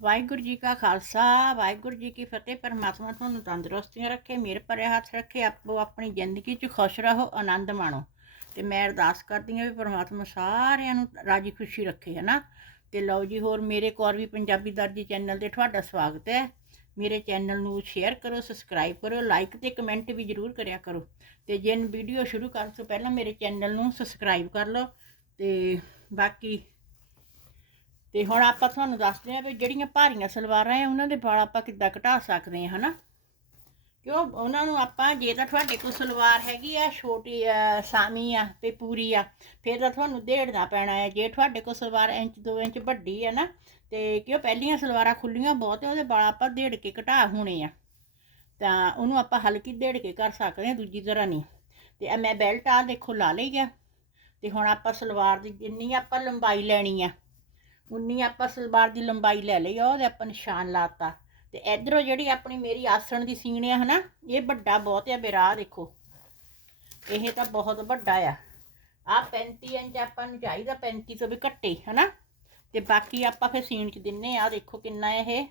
ਵਾਹਿਗੁਰੂ ਜੀ ਕਾ ਖਾਲਸਾ, ਵਾਹਿਗੁਰੂ ਜੀ ਕੀ ਫਤਿਹ। ਪਰਮਾਤਮਾ ਤੁਹਾਨੂੰ ਤੰਦਰੁਸਤੀਆਂ ਰੱਖੇ ਮੇਰੇ ਭਰੇ ਹੱਥ ਰੱਖੇ, ਆਪੋ ਆਪਣੀ ਜ਼ਿੰਦਗੀ 'ਚ ਖੁਸ਼ ਰਹੋ, ਆਨੰਦ ਮਾਣੋ। ਤੇ ਮੈਂ ਅਰਦਾਸ ਕਰਦੀ ਹਾਂ ਵੀ ਪਰਮਾਤਮਾ ਸਾਰਿਆਂ ਨੂੰ ਰਾਜੀ ਖੁਸ਼ੀ ਰੱਖੇ ਹੈ ਨਾ ਤੇ ਲਓ ਜੀ, ਹੋਰ ਮੇਰੇ ਕੌਰ ਵੀ ਪੰਜਾਬੀ ਦਰਜੀ ਚੈਨਲ ਤੇ ਤੁਹਾਡਾ ਸਵਾਗਤ ਹੈ। ਮੇਰੇ ਚੈਨਲ ਨੂੰ ਸ਼ੇਅਰ ਕਰੋ, ਸਬਸਕ੍ਰਾਈਬ ਕਰੋ, ਲਾਈਕ ਤੇ ਕਮੈਂਟ ਵੀ ਜ਼ਰੂਰ ਕਰਿਆ ਕਰੋ। ਤੇ ਜਿਨ ਵੀਡੀਓ ਸ਼ੁਰੂ ਕਰਨ ਤੋਂ ਪਹਿਲਾਂ ਮੇਰੇ ਚੈਨਲ ਨੂੰ ਸਬਸਕ੍ਰਾਈਬ ਕਰ ਲਓ। ਤੇ ਬਾਕੀ ਤੇ ਹੁਣ ਆਪਾਂ ਤੁਹਾਨੂੰ ਦੱਸਦੇ ਹਾਂ ਵੀ ਜਿਹੜੀਆਂ ਭਾਰੀਆਂ ਸਲਵਾਰਾਂ ਆ ਉਹਨਾਂ ਦੇ ਵਾਲ ਆਪਾਂ ਕਿੱਦਾਂ ਘਟਾ ਸਕਦੇ ਹਾਂ ਹਨਾ? ਕਿਉਂ? ਉਹਨਾਂ ਨੂੰ ਆਪਾਂ ਜੇ ਤਾਂ ਤੁਹਾਡੇ ਕੋਲ ਸਲਵਾਰ ਹੈਗੀ ਆ ਛੋਟੀ ਆ, ਸਾਮੀ ਆ ਤੇ ਪੂਰੀ ਆ ਫਿਰ ਤਾਂ ਤੁਹਾਨੂੰ ਢੇੜਨਾ ਪੈਣਾ ਹੈ। ਜੇ ਤੁਹਾਡੇ ਕੋਲ ਸਲਵਾਰ ਇੰਚ 2 ਇੰਚ ਵੱਡੀ ਆ ਨਾ ਤੇ ਕਿਉਂ? ਪਹਿਲੀਆਂ ਸਲਵਾਰਾਂ ਖੁੱਲੀਆਂ ਬਹੁਤ ਆ ਉਹਦੇ ਵਾਲ ਆਪਾਂ ਢੇੜ ਕੇ ਘਟਾ ਹੋਣੇ ਆ। ਤਾਂ ਉਹਨੂੰ ਆਪਾਂ ਹਲਕੀ ਢੇੜ ਕੇ ਕਰ ਸਕਦੇ ਹਾਂ ਦੂਜੀ ਤਰ੍ਹਾਂ ਨਹੀਂ। ਤੇ ਮੈਂ ਬੈਲਟ ਆ ਦੇਖੋ ਲਾ ਲਈ ਆ। ਤੇ ਹੁਣ ਆਪਾਂ ਸਲਵਾਰ ਦੀ ਜਿੰਨੀ ਆਪਾਂ ਲੰਬਾਈ ਲੈਣੀ ਆ ਉਨੀ ਆਪਾਂ ਸਲਵਾਰ ਦੀ ਲੰਬਾਈ ਲੈ ਲਈ ਆ ਉਹਦੇ ਆਪਾਂ ਨਿਸ਼ਾਨ ਲਾਤਾ ਤੇ ਇਧਰੋਂ ਜਿਹੜੀ ਆਪਣੀ ਮੇਰੀ ਆਸਣ ਦੀ ਸੀਨ ਆ ਹਨਾ, ਇਹ ਵੱਡਾ ਬਹੁਤ ਆ ਮੇਰਾ ਦੇਖੋ। ਇਹ ਤਾਂ ਬਹੁਤ ਵੱਡਾ ਆ। ਆ 35 ਇੰਚ ਆਪਾਂ ਨੂੰ ਚਾਹੀਦਾ 35 ਤੋਂ ਵੀ ਘੱਟੇ, ਹਨਾ। ਤੇ ਬਾਕੀ ਆਪਾਂ ਫਿਰ ਸੀਣ ਚ ਦਿੰਨੇ ਆ ਦੇਖੋ ਕਿੰਨਾ ਇਹ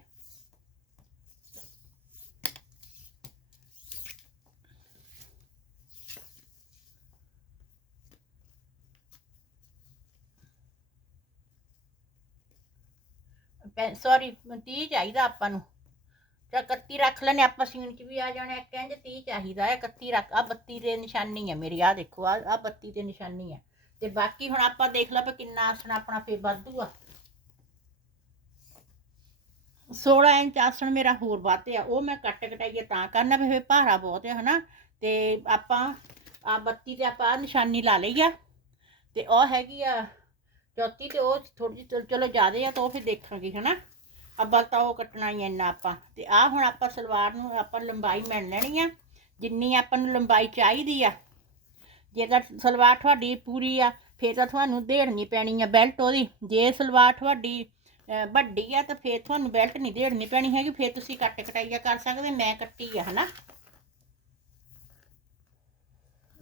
ਸੌਰੀ 30 ਚਾਹੀਦਾ ਆਪਾਂ ਨੂੰ। ਤਾਂ 31 ਰੱਖ ਲੈਣੇ ਆਪਾਂ ਸੀਨ ਚ ਵੀ ਆ ਜਾਣਾ ਇੱਕ ਇੰਚ 30 ਚਾਹੀਦਾ ਹੈ 31 ਰੱਖ। ਆ 32 ਦੇ ਨਿਸ਼ਾਨੀ ਹੈ ਮੇਰੀ ਆ ਦੇਖੋ ਆ ਆ 32 ਦੇ ਨਿਸ਼ਾਨੀ ਹੈ ਤੇ ਬਾਕੀ ਹੁਣ ਆਪਾਂ ਦੇਖ ਲਾ ਪੇ ਕਿੰਨਾ ਆਸਣ ਆਪਣਾ ਫੇ ਵਾਧੂ ਆ। 16 ਇੰਚ ਆਸਣ ਮੇਰਾ ਹੋਰ ਵੱਧ ਆ, ਉਹ ਮੈਂ ਕੱਟ ਕਟਾਈਏ ਤਾਂ ਕਰਨਾ, ਵੀ ਫੇ ਭਾਰਾ ਬਹੁਤ ਹੈ ਹਨਾ। ਤੇ ਆਪਾਂ ਆ 32 ਤੇ ਆਪਾਂ ਆਹ ਨਿਸ਼ਾਨੀ ਲਾ ਲਈ ਆ। ਤੇ ਉਹ ਹੈਗੀ ਆ ਚੌਥੀ ਤੇ ਉਹ ਥੋੜੀ ਜਿਹੀ ਚਲੋ ਜ਼ਿਆਦੇ ਆ ਤਾਂ ਉਹ ਫਿਰ ਦੇਖਾਂਗੇ, ਹਨਾ? ਅੱਬਲ ਤਾਂ ਉਹ ਕੱਟਣਾ ਹੀ ਇੰਨਾ ਆਪਾਂ। ਤੇ ਆ ਹੁਣ ਆਪਾਂ ਸਲਵਾਰ ਨੂੰ ਆਪਾਂ ਲੰਬਾਈ ਮਿਲ ਲੈਣੀ ਆ। ਜਿੰਨੀ ਆਪਾਂ ਨੂੰ ਲੰਬਾਈ ਚਾਹੀਦੀ ਆ। ਜੇ ਤਾਂ ਸਲਵਾਰ ਤੁਹਾਡੀ ਪੂਰੀ ਆ, ਫੇਰ ਤਾਂ ਤੁਹਾਨੂੰ ਦੇੜਨੀ ਪੈਣੀ ਆ ਬੈਲਟ ਉਹਦੀ। ਜੇ ਸਲਵਾਰ ਤੁਹਾਡੀ ਵੱਡੀ ਆ, ਤਾਂ ਫੇਰ ਤੁਹਾਨੂੰ ਬੈਲਟ ਨਹੀਂ ਢੇੜਨੀ ਪੈਣੀ ਹੈਗੀ। ਫੇਰ ਤੁਸੀਂ ਕੱਟ ਕਟਾਈਆ ਕਰ ਸਕਦੇ, ਮੈਂ ਕੱਟੀ ਆ, ਹਨਾ?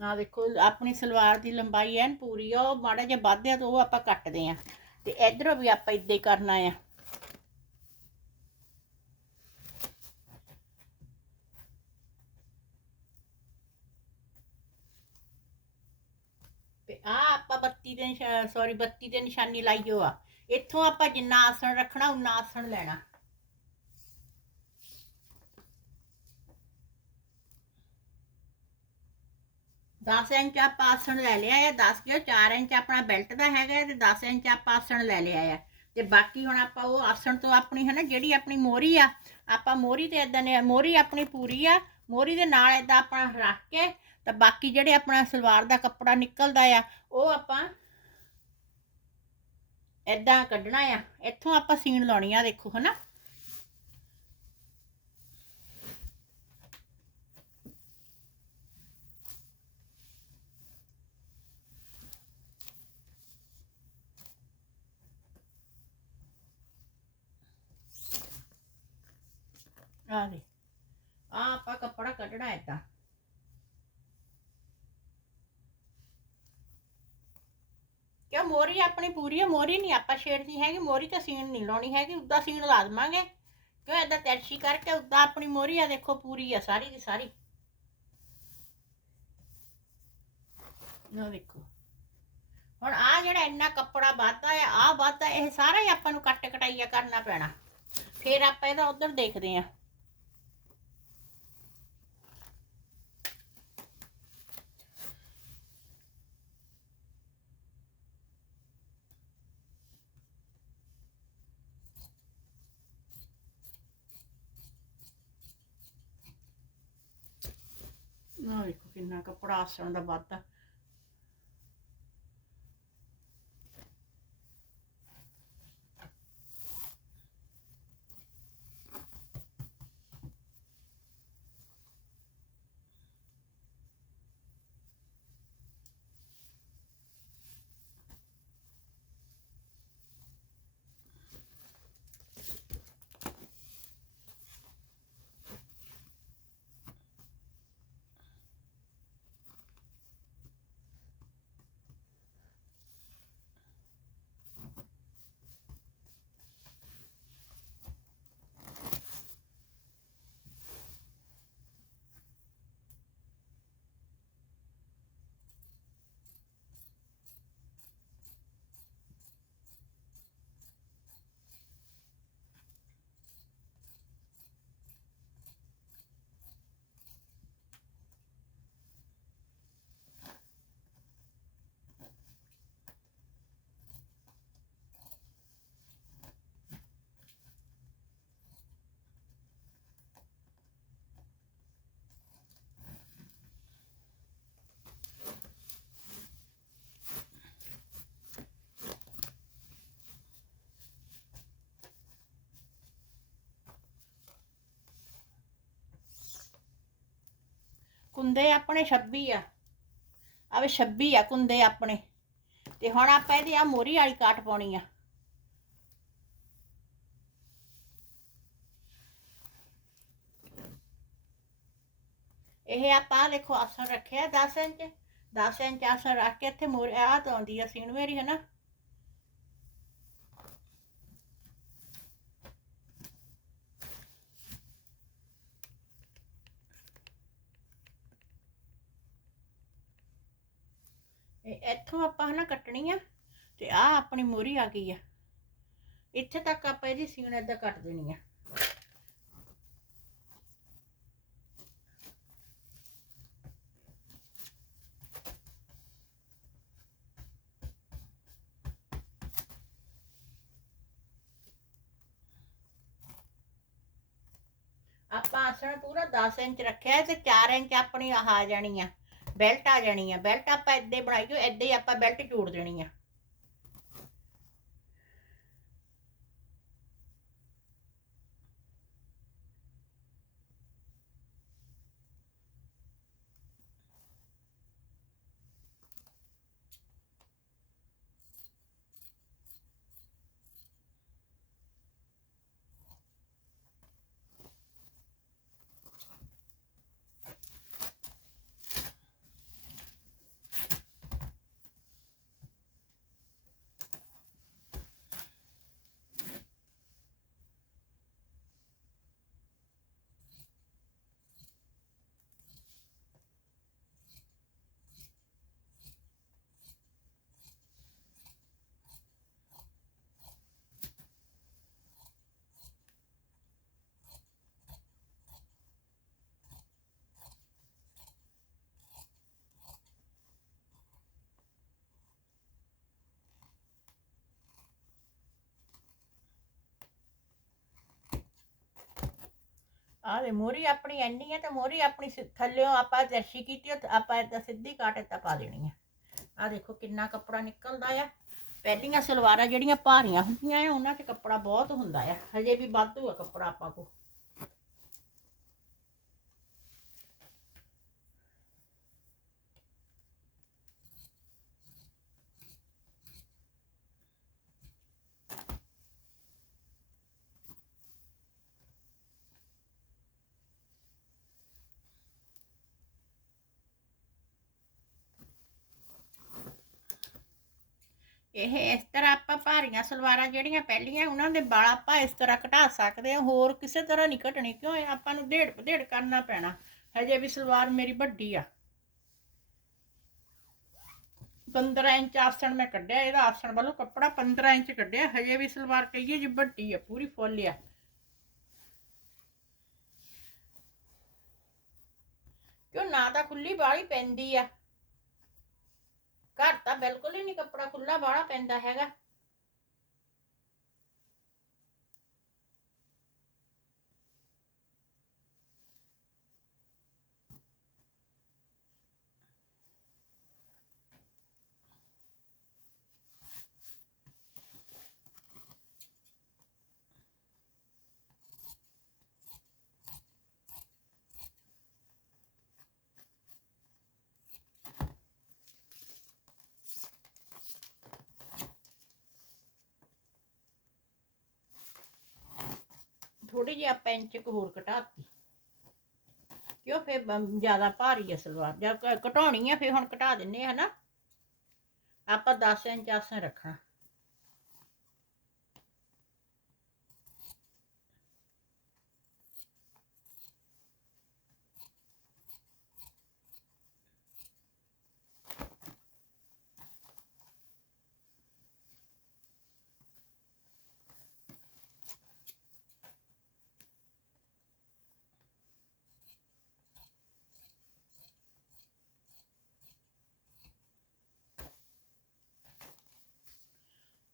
ਆ ਦੇਖੋ, ਆਪਣੀ ਸਲਵਾਰ ਦੀ ਲੰਬਾਈ ਐਨ ਪੂਰੀ ਆ, ਉਹ ਮਾੜਾ ਜਿਹਾ ਵੱਧ ਤਾਂ ਉਹ ਆਪਾਂ ਕੱਟਦੇ ਆ। ਤੇ ਇਧਰੋਂ ਵੀ ਆਪਾਂ ਇਦਾਂ ਹੀ ਕਰਨਾ ਆ। ਤੇ ਆ ਆਪਾਂ 32 ਦੇ ਸੌਰੀ 32 ਦੇ ਨਿਸ਼ਾਨੀ ਲਾਈਓ ਆ। ਇੱਥੋਂ ਆਪਾਂ ਜਿੰਨਾ ਆਸਣ ਰੱਖਣਾ ਉਨਾ ਆਸਣ ਲੈਣਾ। ਦਸ ਇੰਚ ਆਪਾਂ ਆਸਣ ਲੈ ਲਿਆ ਹੈ 10 ਕਿਉਂ 4 ਇੰਚ ਆਪਣਾ ਬੈਲਟ ਦਾ ਹੈਗਾ ਹੈ ਤੇ 10 ਇੰਚ ਆਪਾਂ ਆਸਣ ਲੈ ਲਿਆ ਹੈ ਤੇ ਬਾਕੀ ਹੁਣ ਆਪਾਂ ਉਹ ਆਸਣ ਤੋਂ ਆਪਣੀ ਹੈ ਨਾ ਜਿਹੜੀ ਆਪਣੀ ਮੋਰੀ ਆ, ਆਪਾਂ ਮੋਰੀ ਤੇ ਇਦਾਂ ਨੇ ਮੋਰੀ ਆਪਣੀ ਪੂਰੀ ਆ, ਮੋਰੀ ਦੇ ਨਾਲ ਇਦਾਂ ਆਪਾਂ ਰੱਖ ਕੇ ਤਾਂ ਬਾਕੀ ਜਿਹੜੇ ਆਪਣਾ ਸਲਵਾਰ ਦਾ ਕੱਪੜਾ ਨਿਕਲਦਾ ਆ, ਉਹ ਆਪਾਂ ਇਦਾਂ ਕੱਢਣਾ ਆ। ਇੱਥੋਂ ਆਪਾਂ ਸੀਨ ਲਾਉਣੀ ਆ, ਦੇਖੋ ਹਨਾ। ਆ ਦੇ। ਆ ਆਪਾਂ ਕੱਪੜਾ ਕੱਢਣਾ ਏਦਾਂ। ਕਿਉਂ ਮੋਰੀ ਆਪਣੀ ਪੂਰੀ ਹੈ ਮੋਰੀ ਨਹੀਂ ਆਪਾਂ ਛੇੜਨੀ ਹੈਗੀ। ਮੋਰੀ ਤਾਂ ਸੀਣ ਨਹੀਂ ਲਾਉਣੀ ਹੈਗੀ। ਉੱਦਾਂ ਸੀਨ ਲਾ ਦੇਵਾਂਗੇ। ਕਿਉਂ ਏਦਾਂ ਤੈਰਸ਼ੀ ਕਰਕੇ ਉੱਦਾਂ ਆਪਣੀ ਮੋਰੀ ਆ? ਦੇਖੋ ਪੂਰੀ ਆ ਸਾਰੀ ਦੀ ਸਾਰੀ। ਨਾ ਦੇਖੋ। ਹੁਣ ਆ ਜਿਹੜਾ ਇੰਨਾ ਕੱਪੜਾ ਵਾਧਾ ਆ ਆ ਵਾਧਾ ਇਹ ਸਾਰਾ ਹੀ ਆਪਾਂ ਨੂੰ ਕੱਟ ਕਟਾਈਆ ਕਰਨਾ ਪੈਣਾ। ਫਿਰ ਆਪਾਂ ਇਹਦਾ ਉਧਰ ਦੇਖਦੇ ਆਂ। ਨਾ ਦੇਖੋ ਕਿੰਨਾ ਕੱਪੜਾ ਆਸਣ ਦਾ ਵਾਧਾ ਕੁੰਦੇ ਆਪਣੇ 26 ਆ। ਆਵੇ 26 ਆ ਕੁੰਦੇ ਆਪਣੇ। ਤੇ ਹੁਣ ਆਪਾਂ ਇਹਦੀ ਆ ਮੋਰੀ ਵਾਲੀ ਕਾਟ ਪਾਉਣੀ ਆ। ਇਹ ਆਪਾਂ ਦੇਖੋ ਆਸਣ ਰੱਖਿਆ 10 ਇੰਚ। 10 ਇੰਚ ਆਸਣ ਰੱਖ ਕੇ ਇੱਥੇ ਮੋਰ ਆ ਤਾਂ ਆਉਂਦੀ ਆ ਸੀਣ ਮੇਰੀ ਹੈ ਨਾ ਇਹ ਇੱਥੋਂ ਆਪਾਂ ਹਨਾ ਕੱਟਣੀ ਆ, ਤੇ ਆ ਆਪਣੀ ਮੋਰੀ ਆ ਗਈ ਆ। ਇੱਥੇ ਤੱਕ ਆਪਾਂ ਇਹਦੀ ਸੀਣ ਏਦਾਂ ਕੱਟ ਦੇਣੀ ਆ। ਆਪਾਂ ਆਸਣ ਪੂਰਾ 10 ਇੰਚ ਰੱਖਿਆ ਤੇ 4 ਇੰਚ ਆਪਣੀ ਆਹ ਆ ਜਾਣੀ ਆ। ਬੈਲਟ ਆ ਜਾਣੀ ਆ, ਬੈਲਟ ਆਪਾਂ ਏਦਾਂ ਹੀ ਬਣਾਈਓ ਏਦਾਂ ਹੀ ਆਪਾਂ ਬੈਲਟ ਜੋੜ ਦੇਣੀ ਆ। ਆਹ ਦੇ ਮੋਰੀ ਆਪਣੀ ਐਨੀ ਹੈ ਤੇ ਮੋਰੀ ਆਪਣੀ ਸਿ- ਥੱਲਿਓਂ ਆਪਾਂ ਦਰਸ਼ੀ ਕੀਤੀ ਉਹ ਆਪਾਂ ਏਦਾਂ ਸਿੱਧੀ ਕਾਟ ਏਦਾਂ ਪਾ ਦੇਣੀ ਆ। ਆਹ ਦੇਖੋ ਕਿੰਨਾ ਕੱਪੜਾ ਨਿਕਲਦਾ ਆ। ਪਹਿਲੀਆਂ ਸਲਵਾਰਾਂ ਜਿਹੜੀਆਂ ਭਾਰੀਆਂ ਹੁੰਦੀਆਂ ਆ, ਉਹਨਾਂ 'ਚ ਕੱਪੜਾ ਬਹੁਤ ਹੁੰਦਾ ਆ। ਹਜੇ ਵੀ ਵਾਧੂ ਆ ਕੱਪੜਾ ਆਪਾਂ ਕੋ ਇਹ ਇਸ ਤਰ੍ਹਾਂ ਆਪਾਂ ਭਾਰੀਆਂ ਸਲਵਾਰਾਂ ਜਿਹੜੀਆਂ ਪਹਿਲੀਆਂ ਉਹਨਾਂ ਦੇ ਵਾਲ ਆਪਾਂ ਇਸ ਤਰ੍ਹਾਂ ਘਟਾ ਸਕਦੇ ਹਾਂ, ਹੋਰ ਕਿਸੇ ਤਰ੍ਹਾਂ ਨਹੀਂ ਘਟਣੀ ਕਿਉਂ ਆਪਾਂ ਨੂੰ ਢੇੜ ਢੇੜ ਕਰਨਾ ਪੈਣਾ, ਹਜੇ ਵੀ ਸਲਵਾਰ ਮੇਰੀ ਵੱਡੀ ਆ। 15 ਇੰਚ ਆਸਣ ਮੈਂ ਕੱਢਿਆ, ਇਹਦਾ ਆਸਣ ਵੱਲੋਂ ਕੱਪੜਾ 15 ਇੰਚ ਕੱਢਿਆ, ਹਜੇ ਵੀ ਸਲਵਾਰ ਕਹੀਏ ਜੀ ਵੱਡੀ ਆ, ਪੂਰੀ ਫੁੱਲ ਆ। ਕਿਉਂ ਨਾ ਤਾਂ ਖੁੱਲੀ ਬਾਹਲੀ ਪੈਂਦੀ ਆ ਘਰ ਤਾਂ ਬਿਲਕੁਲ ਹੀ ਨਹੀਂ ਕੱਪੜਾ ਖੁੱਲਾ ਬਾਹਲਾ ਪੈਂਦਾ ਹੈਗਾ। ਥੋੜੀ ਜਿਹੀ ਆਪਾਂ ਇੰਚ ਕੁ ਹੋਰ ਘਟਾਤੀ। ਕਿਉਂ ਫਿਰ ਜ਼ਿਆਦਾ ਭਾਰੀ ਹੈ ਸਲਵਾਰ। ਜਦ ਘਟਾਉਣੀ ਹੈ ਫਿਰ ਹੁਣ ਘਟਾ ਦਿੰਨੇ ਆ, ਹਨਾ? ਆਪਾਂ 10 ਇੰਚ ਆਸਨ ਰੱਖਣਾ।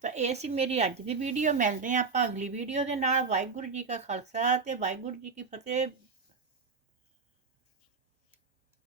ਤਾਂ ਇਹ ਸੀ ਮੇਰੀ ਅੱਜ ਦੀ ਵੀਡੀਓ ਮਿਲਦੇ ਹਾਂ ਆਪਾਂ ਅਗਲੀ ਵੀਡੀਓ ਦੇ ਨਾਲ। ਵਾਹਿਗੁਰੂ ਜੀ ਕਾ ਖਾਲਸਾ ਤੇ ਵਾਹਿਗੁਰੂ ਜੀ ਕੀ ਫਤਿਹ।